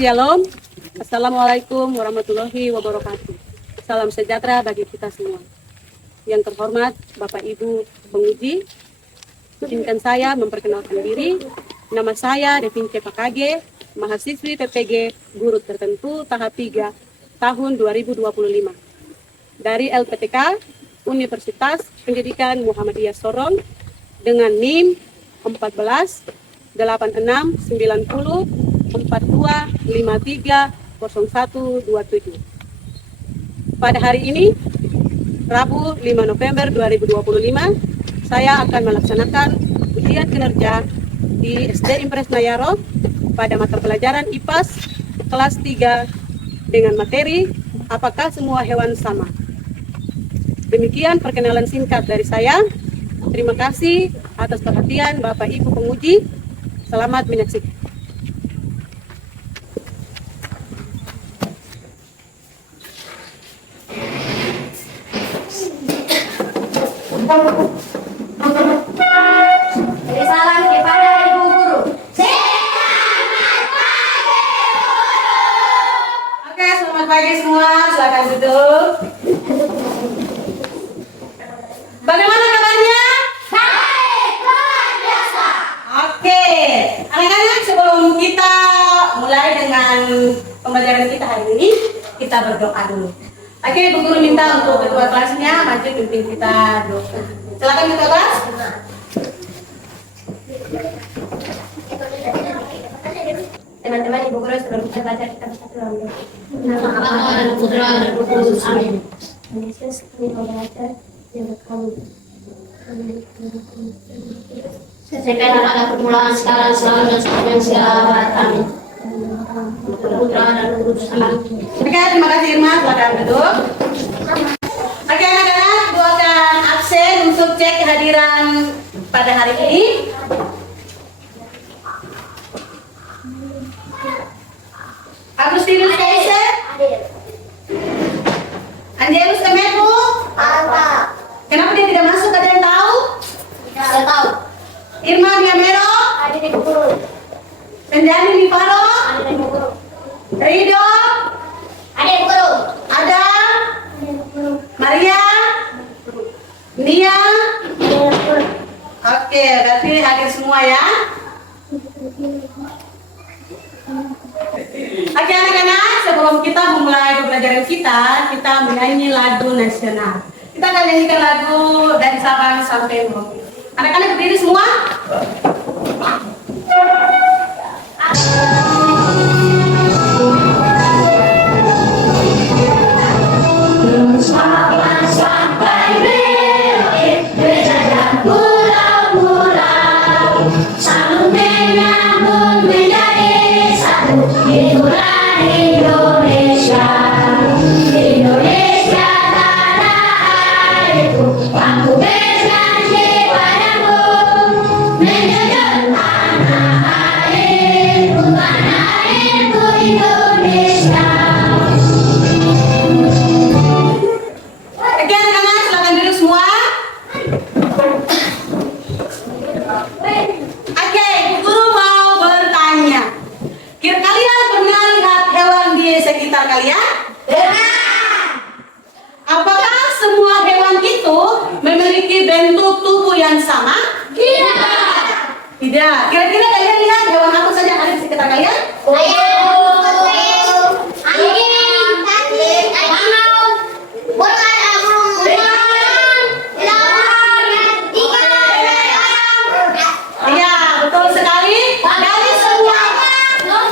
Shalom, Assalamualaikum warahmatullahi wabarakatuh. Salam sejahtera bagi kita semua. Yang terhormat Bapak Ibu penguji, izinkan saya memperkenalkan diri. Nama saya Devin Cepakage, mahasiswi PPG Guru Tertentu tahap 3 tahun 2025 dari LPTK Universitas Pendidikan Muhammadiyah Sorong dengan NIM 14 86 90 42530127. Pada hari ini, Rabu 5 November 2025, saya akan melaksanakan ujian kinerja di SD Impres Nayaro pada mata pelajaran IPAS kelas 3 dengan materi apakah semua hewan sama. Demikian perkenalan singkat dari saya. Terima kasih atas perhatian Bapak Ibu penguji. Selamat menyaksikan. Beri salam kepada Ibu Guru. Selamat pagi, Bu Guru. Oke, selamat pagi semua. Silakan duduk. Bagaimana kabarnya? Baik, luar biasa. Oke, anak-anak, sebelum kita mulai dengan pembelajaran kita hari ini, kita berdoa dulu. Oke, Bu Guru minta untuk ketua kelasnya maju pimpin kita doa. Silakan ketua kelas. Teman-teman, Ibu Guru, sebelum kita baca kita bersatu lalu. Nama Allah dan Putra dan Roh Kudus. Amin. Yesus, kami mau belajar yang kami. Sesuaikan pada permulaan sekarang selalu dan sampai segala abad. Amin. Putra dan Roh Kudus. Amin. Oke, terima kasih Irma. Silakan duduk. Oke, anak-anak, doakan absen untuk cek kehadiran pada hari ini. Agustinus Kaiser, Angelus Kemeku. Apa? Kenapa dia tidak masuk? Ada yang tahu? Tidak tahu. Irma Diamero, Ada Ibu Guru. Penjani Niparo, Ada Ibu Guru. Rido, Ada Ibu Guru. Adam, Ada Ibu Guru. Maria, Nia. Ada Ibu Guru. Oke, berarti hadir semua ya. Oke anak-anak, sebelum kita memulai pembelajaran kita menyanyi lagu nasional. Kita akan nyanyikan lagu dari Sabang sampai Merauke. Anak-anak berdiri semua. Sabang sampai Merauke, berjajah pulau-pulau, saling menyambut menjadi satu. Itulah Indonesia, Indonesia tanah airku. Aku berjanji padamu, menjunjung tanah airku Indonesia. Oke anak-anak, silakan duduk semua. Oke, guru mau bertanya. Kalian pernah lihat hewan di sekitar kalian? Apakah semua hewan itu memiliki bentuk tubuh yang sama? Tidak. Kira-kira kalian lihat hewan apa saja yang ada di sekitar kalian? Iya, betul sekali.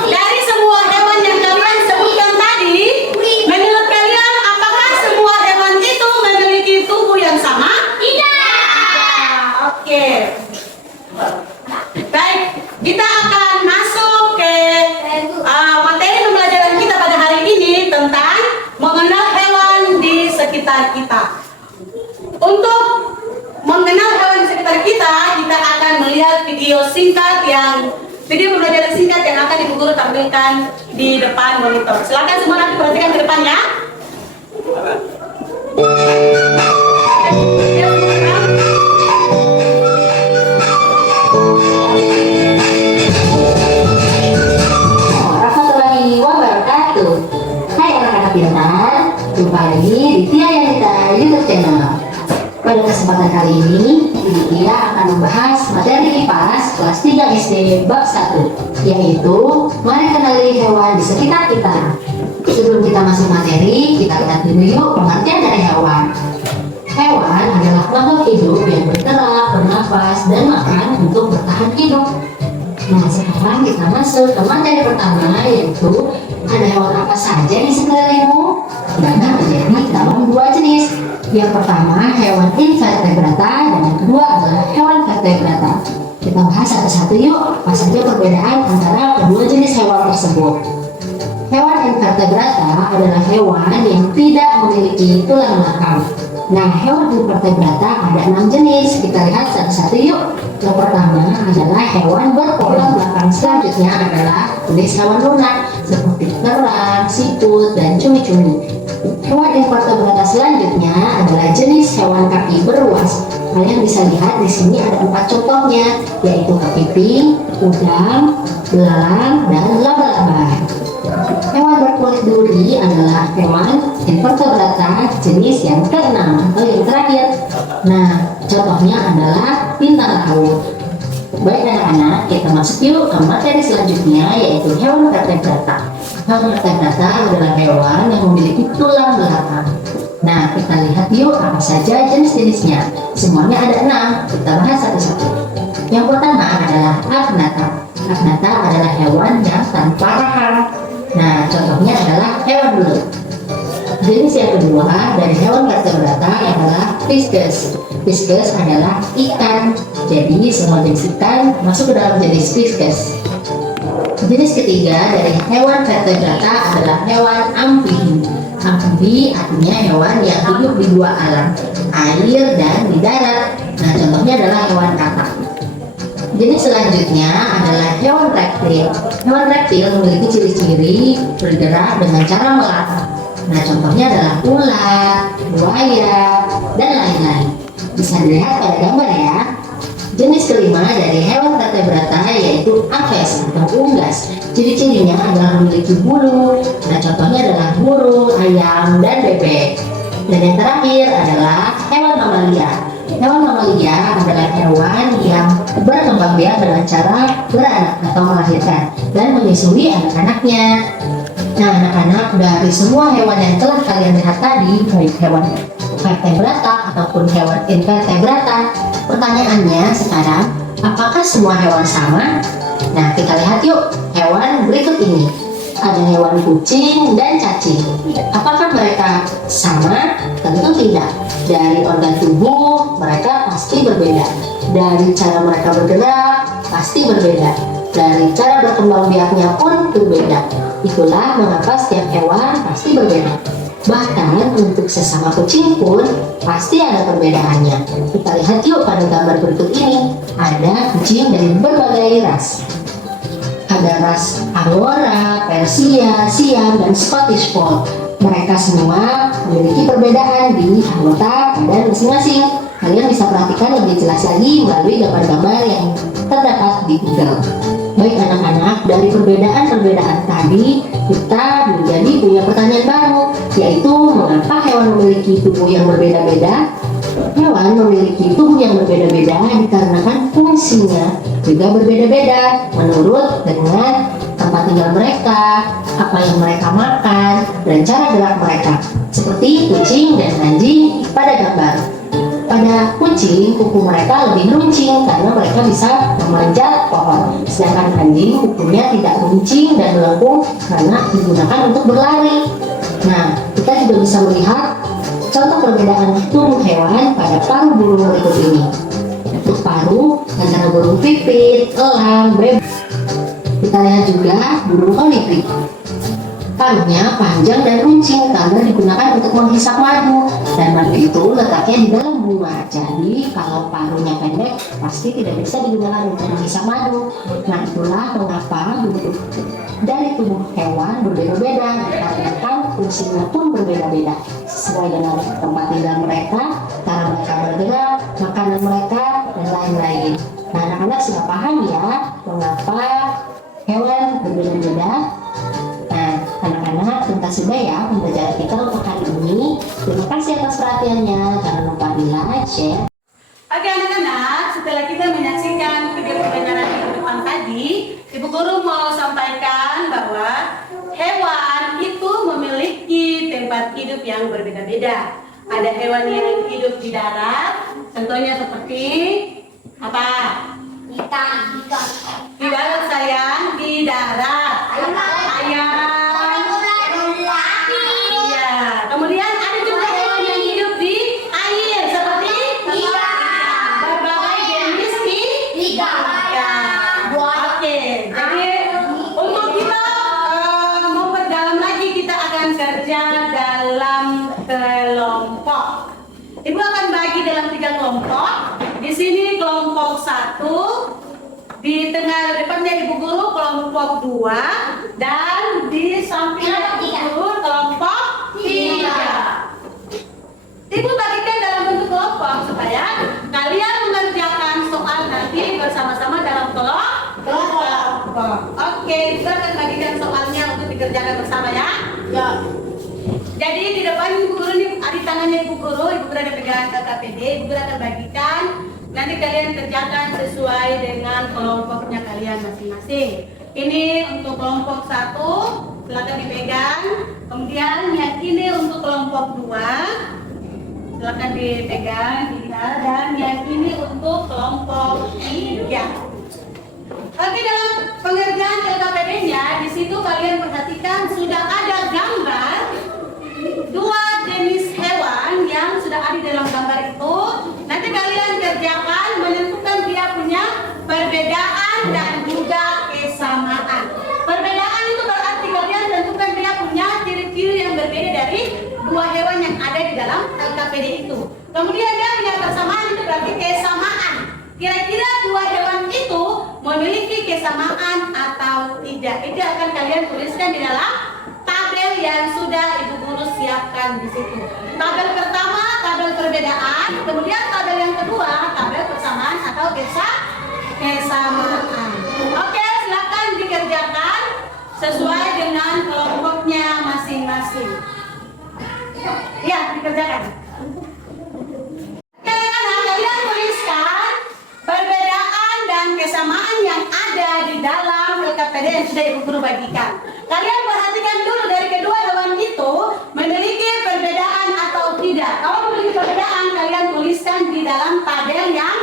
Dari semua hewan yang kalian sebutkan tadi, menurut kalian apakah semua hewan itu memiliki tubuh yang sama? Oke. Baik, kita akan masuk ke materi pembelajaran kita pada hari ini tentang mengenal hewan di sekitar kita. Untuk mengenal hewan di sekitar kita, kita akan melihat video pembelajaran singkat yang akan Ibu Guru tampilkan di depan monitor. Silakan semua nanti perhatikan ke depan ya. lagi di Tia Yanita YouTube channel. Pada kesempatan kali ini, Ibu Tia akan membahas materi IPAS kelas 3 SD bab 1, yaitu mari kenali hewan di sekitar kita. Sebelum kita masuk materi, kita lihat dulu yuk pengertian dari hewan. Hewan adalah makhluk hidup yang bergerak, bernafas, dan makan untuk bertahan hidup. Nah, sekarang kita masuk ke materi pertama, yaitu ada hewan apa saja di sekelilingmu? Dibagi menjadi dalam dua jenis. Yang pertama hewan invertebrata dan yang kedua adalah hewan vertebrata. Kita bahas satu-satu yuk, apa saja perbedaan antara kedua jenis hewan tersebut. Hewan invertebrata adalah hewan yang tidak memiliki tulang belakang. Nah, hewan invertebrata ada 6 jenis. Kita lihat satu-satu yuk. Yang pertama adalah hewan bertulang belakang. Selanjutnya adalah jenis hewan lunak seperti kerang, siput, dan cumi-cumi. Hewan invertebrata selanjutnya adalah jenis hewan kaki beruas. Kalian bisa lihat di sini ada 4 contohnya, yaitu kepiting, udang, belalang, dan laba-laba. Hewan berkulit duri adalah hewan invertebrata jenis yang keenam atau yang terakhir. Nah, contohnya adalah bintang laut. Baik anak-anak, kita masuk yuk ke materi selanjutnya, yaitu hewan vertebrata. Hewan vertebrata adalah hewan yang memiliki tulang belakang. Nah, kita lihat yuk apa saja jenis-jenisnya. Semuanya ada 6. Kita bahas satu-satu. Yang pertama adalah agnatha. Agnatha adalah hewan yang tanpa rahang. Nah, contohnya adalah hewan belut. Jenis yang kedua dari hewan vertebrata adalah fiskus. Fiskus adalah ikan. Jadi semua jenis ikan masuk ke dalam jenis fiskus. Jenis ketiga dari hewan vertebrata adalah hewan amfibi. Amfibi artinya hewan yang hidup di dua alam, air dan di darat. Nah, contohnya adalah hewan katak. Jenis selanjutnya adalah hewan reptil. Hewan reptil memiliki ciri-ciri bergerak dengan cara melata. Nah, contohnya adalah ular, buaya, dan lain-lain. Bisa dilihat pada gambar ya. Jenis kelima dari hewan vertebrata yaitu apes atau unggas. Ciri-cirinya adalah memiliki bulu. Nah, contohnya adalah burung, ayam, dan bebek. Dan yang terakhir adalah hewan mamalia. Hewan mamalia adalah hewan yang berkembang biak dengan cara beranak atau melahirkan dan menyusui anak-anaknya. Nah, anak-anak, dari semua hewan yang telah kalian lihat tadi, baik hewan vertebrata ataupun hewan invertebrata, pertanyaannya sekarang, apakah semua hewan sama? Nah, kita lihat yuk hewan berikut ini. Ada hewan kucing dan cacing. Apakah mereka sama? Tentu tidak. Dari organ tubuh mereka pasti berbeda. Dari cara mereka bergerak pasti berbeda. Dari cara berkembang biaknya pun berbeda. Itulah mengapa setiap hewan pasti berbeda. Bahkan untuk sesama kucing pun pasti ada perbedaannya. Kita lihat yuk pada gambar berikut ini. Ada kucing dari berbagai ras. Ada ras Angora, Persia, Siam, dan Scottish Fold. Mereka semua memiliki perbedaan di anggota badan masing-masing. Kalian bisa perhatikan lebih jelas lagi melalui gambar-gambar yang terdapat di Google. Baik anak-anak, dari perbedaan-perbedaan tadi kita menjadi punya pertanyaan baru, yaitu mengapa hewan memiliki tubuh yang berbeda-beda? Hewan memiliki tubuh yang berbeda-beda dikarenakan fungsinya juga berbeda-beda menurut dengan tempat tinggal mereka, apa yang mereka makan, dan cara gerak mereka. Seperti kucing dan anjing pada gambar. Pada kucing, kuku mereka lebih runcing karena mereka bisa memanjat pohon. Sedangkan anjing, kukunya tidak runcing dan melengkung karena digunakan untuk berlari. Nah, kita juga bisa melihat contoh perbedaan tubuh hewan pada paruh burung berikut ini. Untuk paruh antara burung pipit, elang, bebek. Kita lihat juga burung kolibri. Paruhnya panjang dan runcing karena digunakan untuk menghisap madu, dan madu itu letaknya di dalam bunga. Jadi kalau paruhnya pendek pasti tidak bisa digunakan untuk menghisap madu. Nah, itulah mengapa bentuk dari tubuh hewan berbeda-beda dikarenakan fungsinya pun berbeda-beda sesuai dengan tempat tinggal mereka, cara mereka bergerak, makanan mereka, dan lain-lain. Nah, anak-anak sudah paham ya mengapa hewan berbeda-beda. Nah, anak-anak tuntas sudah ya pembelajaran kita untuk hari ini. Terima kasih atas perhatiannya. Jangan lupa di like, share. Oke anak-anak, setelah kita menyaksikan video kebenaran minggu depan tadi, Ibu Guru mau sampaikan bahwa hewan itu memiliki tempat hidup yang berbeda-beda. Ada hewan yang hidup di darat, contohnya seperti apa? Ikan. Di darat sayang, di darat. Ayam. Iya. Kemudian ada juga hewan yang hidup di air seperti berbagai jenis ikan. Ya. Oke. Jadi untuk kita mau berdalam lagi, kita akan kerja dalam kelompok. Ibu akan bagi dalam 3 kelompok. Di sini kelompok 1, di tengah depannya Ibu Guru kelompok 2, dan di sampingnya Ibu Guru kelompok 3. Ibu bagikan dalam bentuk kelompok supaya kalian mengerjakan soal nanti bersama-sama dalam kelompok. Oke, Ibu akan bagikan soalnya untuk dikerjakan bersama ya. Ya. Jadi di depan Ibu Guru nih, di tangannya Ibu Guru ada pegangan KKPD. Ibu Guru akan bagikan. Nanti kalian kerjakan sesuai dengan kelompoknya kalian masing-masing. Ini untuk kelompok 1, silakan dipegang. Kemudian yang ini untuk kelompok 2, silakan dipegang. Dan yang ini untuk kelompok 3. Oke, dalam pengerjaan LKPD-nya, di situ kalian perhatikan sudah ada gambar 2 jenis hewan yang sudah ada dalam gambar itu. Nanti kalian kerjakan menentukan dia punya perbedaan dan juga kesamaan. Perbedaan itu berarti kalian tentukan dia punya ciri-ciri yang berbeda dari 2 hewan yang ada di dalam LKPD itu. Kemudian dia punya persamaan itu berarti kesamaan. Kira-kira 2 hewan itu memiliki kesamaan atau tidak. Itu akan kalian tuliskan di dalam tabel yang sudah Ibu Guru siapkan di situ. Tabel pertama tabel perbedaan, kemudian tabel yang kedua tabel persamaan atau kesamaan. Oke, silakan dikerjakan sesuai dengan kelompoknya masing-masing. Ya, dikerjakan. Oke, anak-anak, kalian tuliskan perbedaan dan kesamaan yang ada di dalam LKPD yang sudah Ibu Guru bagikan. Kalian perhatikan dulu dari kedua hewan itu memiliki perbedaan atau tidak. Kalau memiliki perbedaan, kalian tuliskan di dalam tabel yang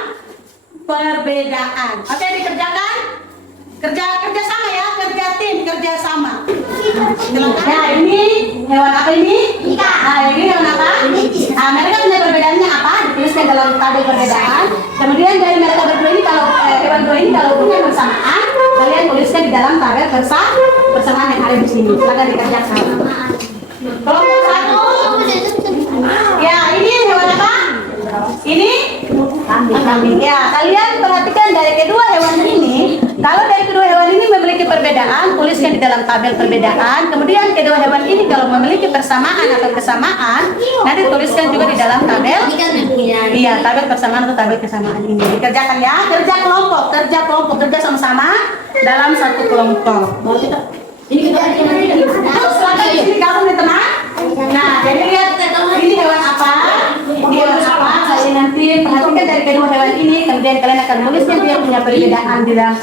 perbedaan. Oke, dikerjakan. Kerja sama ya, kerja tim, kerja sama. Nah, ini hewan apa ini? Ikan. Nah, ini hewan apa? Nah, mereka punya perbedaannya apa? Dituliskan dalam tabel perbedaan. Kemudian dari mereka berdua ini, kalau hewan dua ini kalau punya bersamaan, kalian tuliskan di dalam tabel persamaan yang ada di sini. Silakan dikerjakan. Kelompok 1. Ya, ini hewan apa? Ini kambing. Ya, kalian perhatikan dari kedua hewan ini. Kalau dari kedua hewan ini memiliki perbedaan, tuliskan di dalam tabel perbedaan. Kemudian kedua hewan ini kalau memiliki persamaan atau kesamaan, nanti tuliskan juga di dalam tabel. Iya, tabel persamaan atau tabel kesamaan ini. Dikerjakan ya, kerja kelompok, kerja sama-sama dalam satu kelompok. Ini kita terus lagi ini kamu nih teman. Nah, jadi lihat ini hewan apa? Ini hewan apa? Saya nanti perhatikan dari kedua hewan ini, kemudian kalian akan tuliskan dia punya perbedaan di dalam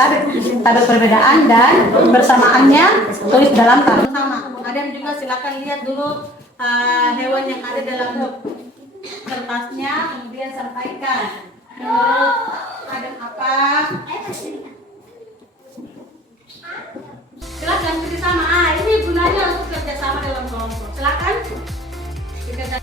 tabel perbedaan dan bersamaannya tulis dalam tabel sama. Ada yang juga silakan lihat dulu hewan yang ada dalam kertasnya, kemudian sampaikan. Ada apa? Silakan kerjasama. Ini gunanya untuk kerjasama dalam kelompok. Silakan dikerjakan.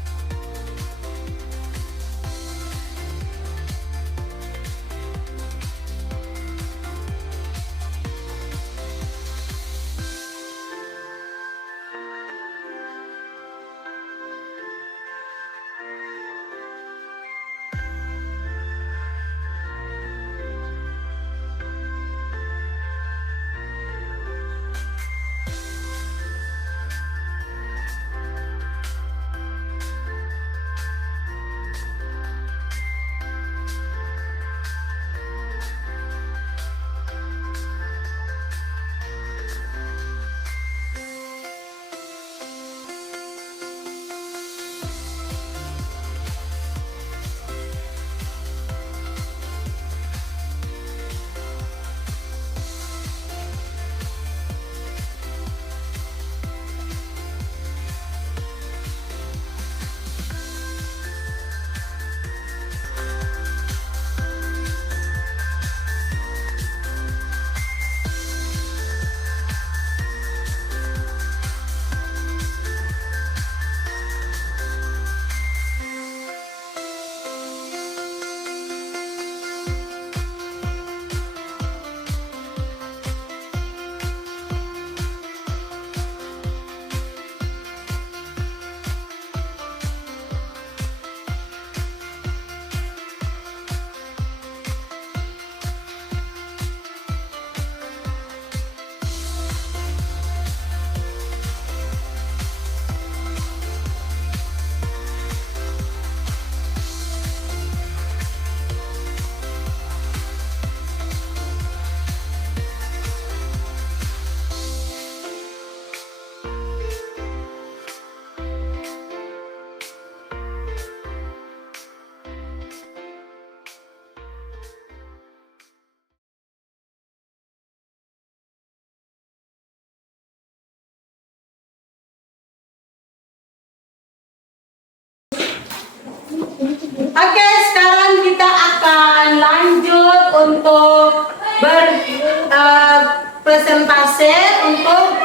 Oke, sekarang kita akan lanjut untuk berpresentasi untuk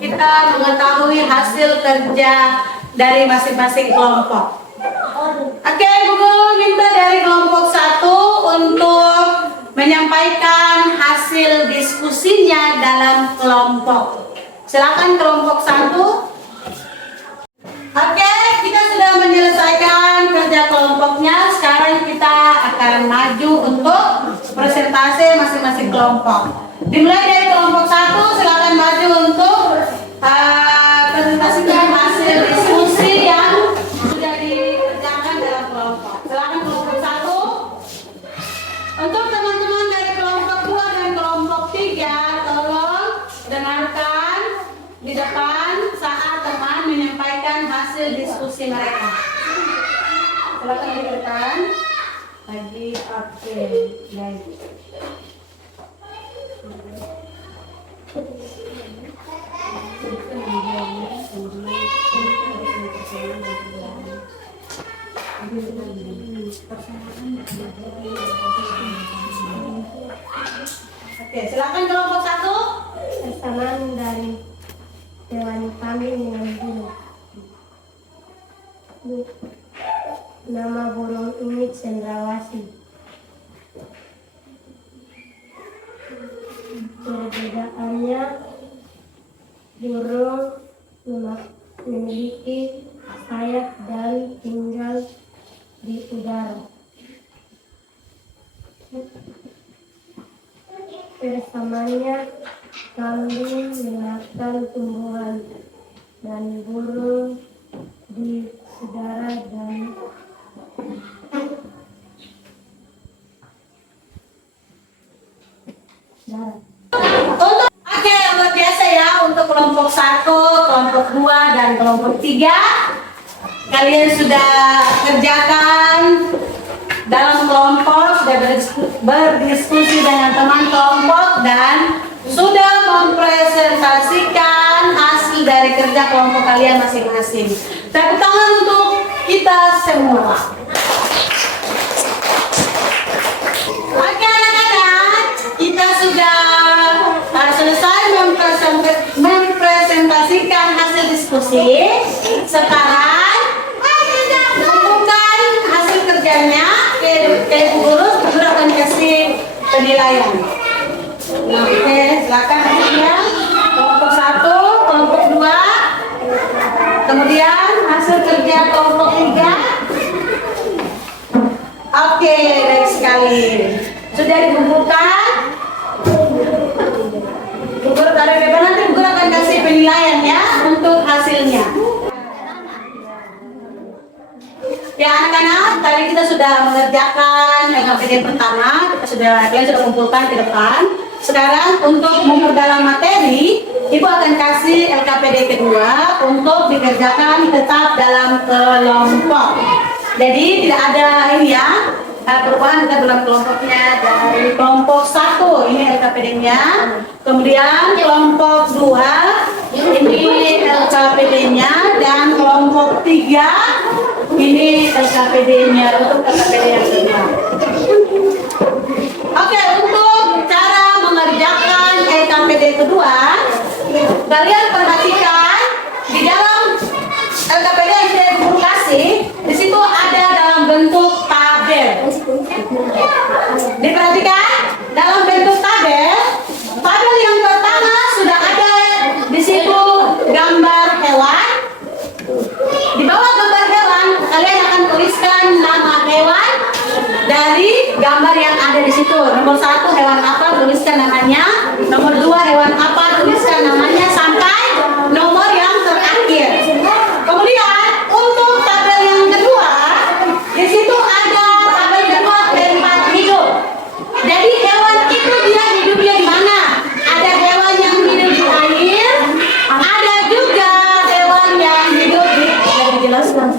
kita mengetahui hasil kerja dari masing-masing kelompok. Oke, Bu Guru minta dari kelompok 1 untuk menyampaikan hasil diskusinya dalam kelompok. Silakan kelompok 1. Oke, kita sudah menyelesaikan kerja kelompoknya. Sekarang kita akan maju untuk presentasi masing-masing kelompok. Dimulai dari kelompok 1, silakan maju untuk presentasikan hasil diskusi yang sudah dikerjakan dalam kelompok. Silakan kelompok 1. Untuk teman-teman dari kelompok 2 dan kelompok 3, tolong dengarkan di depan saat teman menyampaikan hasil diskusi mereka. Silakan di depan. Lagi, oke, baik. Oke, silakan kelompok 1. Persamaan dari hewan kambing dengan burung. Nama burung ini cendrawasih. Perbedaannya, burung memiliki sayap dan tinggal di udara. Persamaannya, kambing memakan tumbuhan dan burung di udara dan darat. Oke, luar biasa ya untuk kelompok 1, kelompok 2, dan kelompok 3. Kalian sudah kerjakan dalam kelompok, sudah berdiskusi dengan teman kelompok, dan sudah mempresentasikan hasil dari kerja kelompok kalian masing-masing. Tepuk tangan untuk kita semua. Oke anak-anak, kita sudah selesai mempresentasikan hasil diskusi. Sekarang kumpulkan hasil kerjanya ke Bu Guru. Bu Guru akan kasih penilaian. Nah, oke, silakan hasilnya. Kelompok 1, kelompok 2, kemudian hasil kerja kelompok 3. Oke, baik sekali. Sudah dikumpulkan. Bu Guru taruh di depan, nanti Bu Guru akan kasih penilaian ya untuk hasilnya. Ya anak-anak, tadi kita sudah mengerjakan LKPD pertama, kalian sudah kumpulkan ke depan. Sekarang untuk memperdalam materi, Ibu akan kasih LKPD kedua untuk dikerjakan tetap dalam kelompok. Jadi tidak ada ini ya, perubahan kita dalam kelompoknya. Dari kelompok 1 ini LKPD-nya, kemudian kelompok 2 ini LKPD-nya, dan kelompok 3 ini LKPD-nya untuk LKPD yang kedua. Oke, untuk cara mengerjakan LKPD kedua, kalian perhatikan di dalam LKPD yang saya kasih, di situ ada dalam bentuk tabel. Diperhatikan dalam bentuk tabel. Tabel yang pertama sudah ada di situ gambar hewan. Di bawah gambar hewan, kalian akan tuliskan nama hewan dari gambar yang ada di situ. Nomor 1 hewan apa, tuliskan namanya. Nomor 2 hewan apa, tuliskan namanya sampai nomor yang terakhir. Kemudian untuk tabel yang kedua, di situ ada tabel kedua tempat hidup. Jadi hewan itu dia hidupnya di mana? Ada hewan yang hidup di air, ada juga hewan yang hidup di dijelaskan.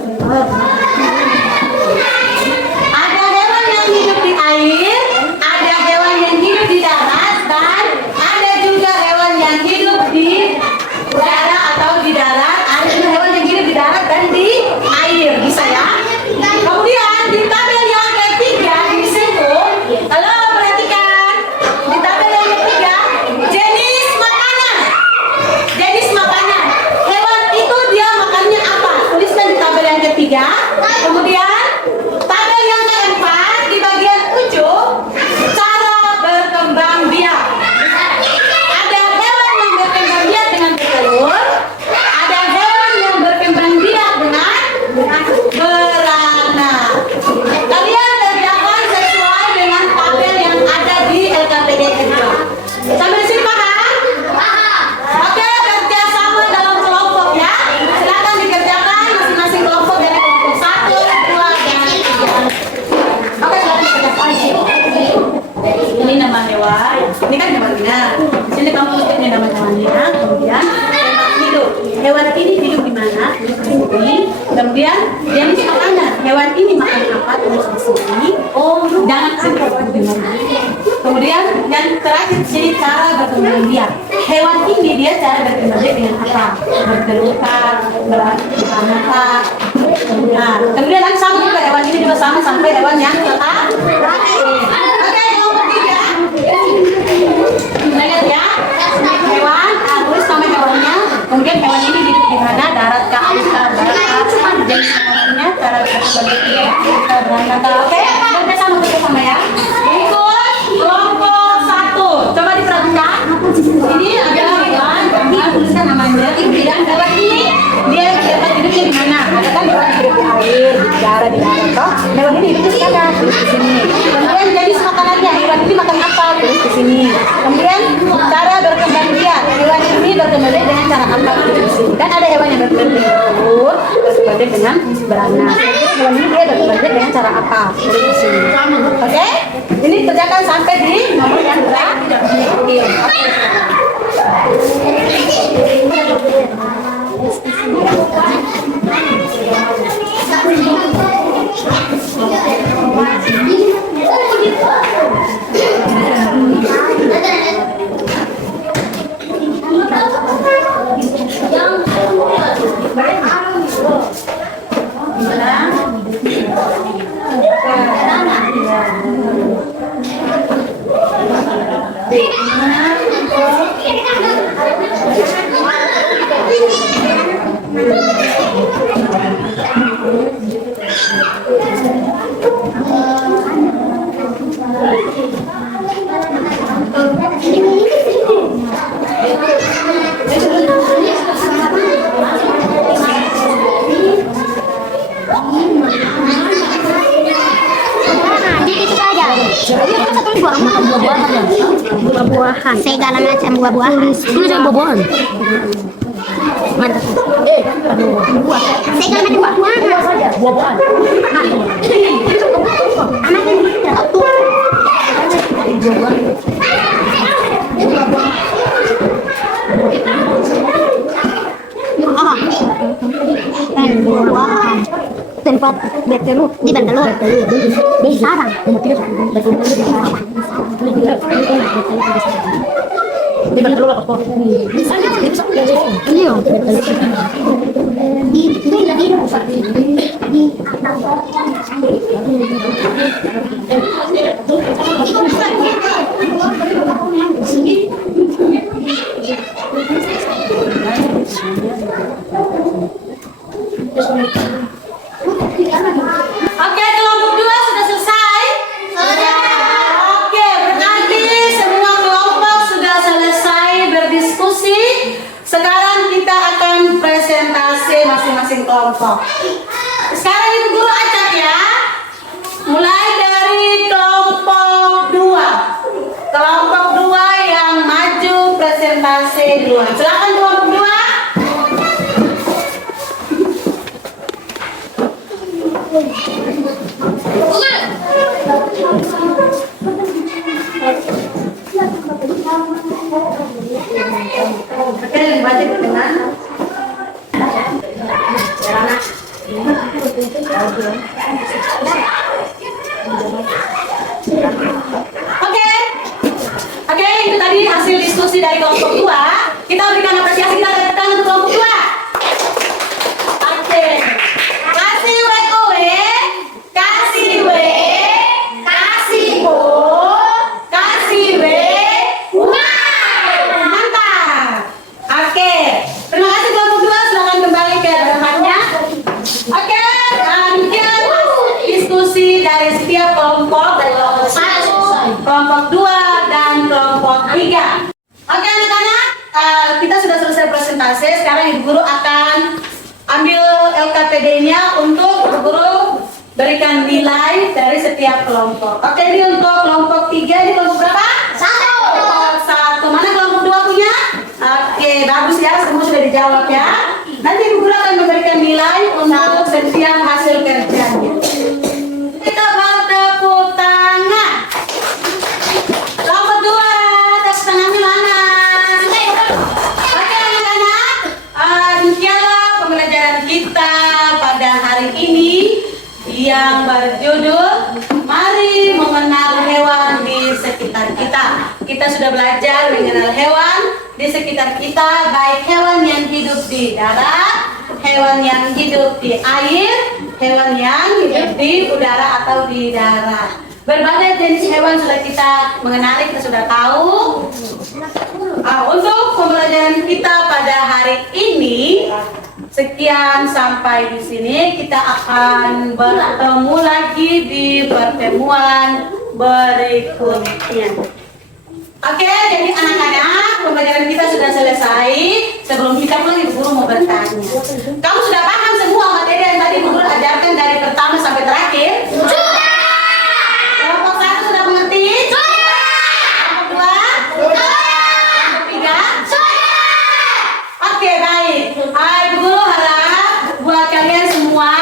Ada hewan yang hidup di air, ada hewan yang hidup di darat, dan ada juga hewan ketiga. Kemudian tabel yang keempat di bagian ujung cara berkembang biak. Ada hewan yang berkembang biak dengan bertelur, ada hewan yang berkembang biak dengan beranak. Kalian kerjakan sesuai dengan tabel yang ada di LKPD kedua. Sampai di sini paham? Oke, kerja sama dalam kelompok ya. Silakan dikerjakan masing-masing kelompok dari kelompok 1, 2, dan 3. Oke, silakan dikerjakan. Ini nama hewan. Ini kan hewan benar. Di sini kamu tuliskan nama hewannya. Kemudian hidup. Hewan ini hidup di mana? Tulis di sini. Kemudian jenis makanan. Hewan ini makan apa? Tulis di sini. Oh, jangan kemudian yang terakhir di sini cara berkembang biak. Hewan ini dia cara berkembang biak dengan apa? Bertelur, beranak. Nah, kemudian nanti sama juga hewan ini juga sama sampai hewan yang terakhir. Oke, kelompok 3. Lihat ya. Hewan, tulis nama hewannya. Kemudian hewan ini hidup di mana? Darat, ke air, ke barat. Jenis makanannya, cara berkembang biak, beranak. Oke, kita sama ya. Ikut kelompok 1. Coba diperhatikan. Ini adalah hewan. Dia tuliskan namanya. Kemudian hewan ini dia dapat hidupnya di mana? Ada kan hewan hidup di air, di darat, di darat. Toh hewan ini hidup di sana. Tulis di sini. Kemudian jenis makanannya. Hewan ini makan apa? Tulis di sini. Kemudian cara berkembang biak. Hewan ini berkembang biak dengan cara apa? Tulis di sini. Dan ada hewan yang berkembang biak bertelur, berkembang biak dengan beranak. Hewan ini dia berkembang biak dengan cara apa? Tulis di sini. Oke? Ini kerjakan sampai di nomor yang terakhir. Buah-buahan, segala macam buah-buahan. Tulis buah-buahan. Mantap. Segala macam buah-buahan. Buah-buahan. Buah-buahan. Tempat bertelur di bertelur di sarang. Di bertelur apa? Iya. Oke, kelompok 2 sudah selesai? Sudah. Oke, berarti semua kelompok sudah selesai berdiskusi. Sekarang kita akan presentasi masing-masing kelompok. Sekarang Ibu Guru acak ya. Mulai dari kelompok 2. Kelompok 2 yang maju presentasi duluan. Silakan kelompok 2. Oke, baca dengan Oke, itu tadi hasil diskusi dari kelompok 2. Kita berikan apresiasi, kita berikan tangan untuk kelompok 2. Oke. Kasih WOW, kasih W, kasih O, kasih W. Wow, mantap. Oke, terima kasih kelompok 2. Silakan kembali ke tempatnya. Oke, presentasi. Sekarang Ibu Guru akan ambil LKPD-nya untuk Ibu Guru berikan nilai dari setiap kelompok. Oke, ini untuk kelompok 3, ini kelompok berapa? 1. Kelompok 1. Mana kelompok 2 punya? Oke, bagus ya, semua sudah dijawab ya. Nanti Ibu Guru akan memberikan nilai untuk setiap hasil kerjanya. Kita bertepuk tangan. Kelompok 2, tepuk tangannya mana? Oke anak-anak, demikianlah pembelajaran kita pada hari ini yang berjudul Mari Mengenal Hewan di Sekitar Kita. Kita sudah belajar mengenal hewan di sekitar kita, baik hewan yang hidup di darat, hewan yang hidup di air, hewan yang hidup di udara atau di darat. Berbagai jenis hewan sudah kita mengenali, kita sudah tahu. Untuk pembelajaran kita pada hari ini, sekian sampai di sini. Kita akan bertemu lagi di pertemuan berikutnya. Oke, jadi anak-anak, pembelajaran kita sudah selesai. Sebelum kita pulang, Ibu Guru mau bertanya. Kamu sudah paham semua materi yang tadi Ibu Guru ajarkan dari pertama sampai terakhir? Sudah. Kelompok 1 sudah mengerti? Sudah. Kelompok 2? Sudah. Kelompok 3? Sudah. Oke, baik. Ibu Guru harap buat kalian semua,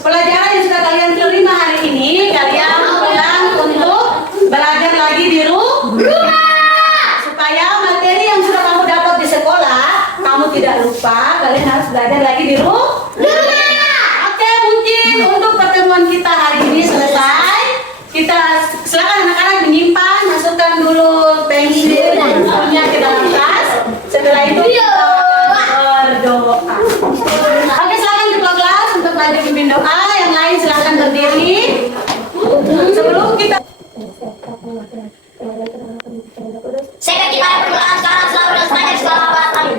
pelajaran yang sudah kalian terima hari ini, kalian pulang untuk belajar lagi di rumah. Supaya materi yang sudah kamu dapat di sekolah, kamu tidak lupa, kalian harus belajar lagi di rumah. Oke, mungkin untuk pertemuan kita hari ini selesai. Kita silakan anak-anak menyimpan, masukkan dulu pensilnya ke dalam tas. Setelah itu kita berdoa. Oke, silakan ketua kelas untuk belajar pimpin doa. Yang lain silakan berdiri. Sebelum kita Saya kepada permulaan sekarang selalu dan sepanjang selama amin.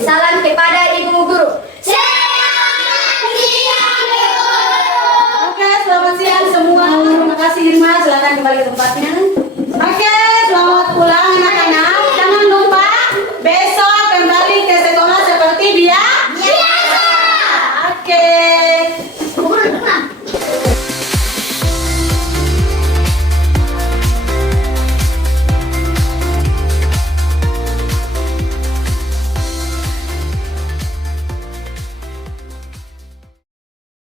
Salam kepada Ibu Guru. Oke, selamat siang semua. Terima kasih Irma. Silakan kembali ke tempatnya. Oke, selamat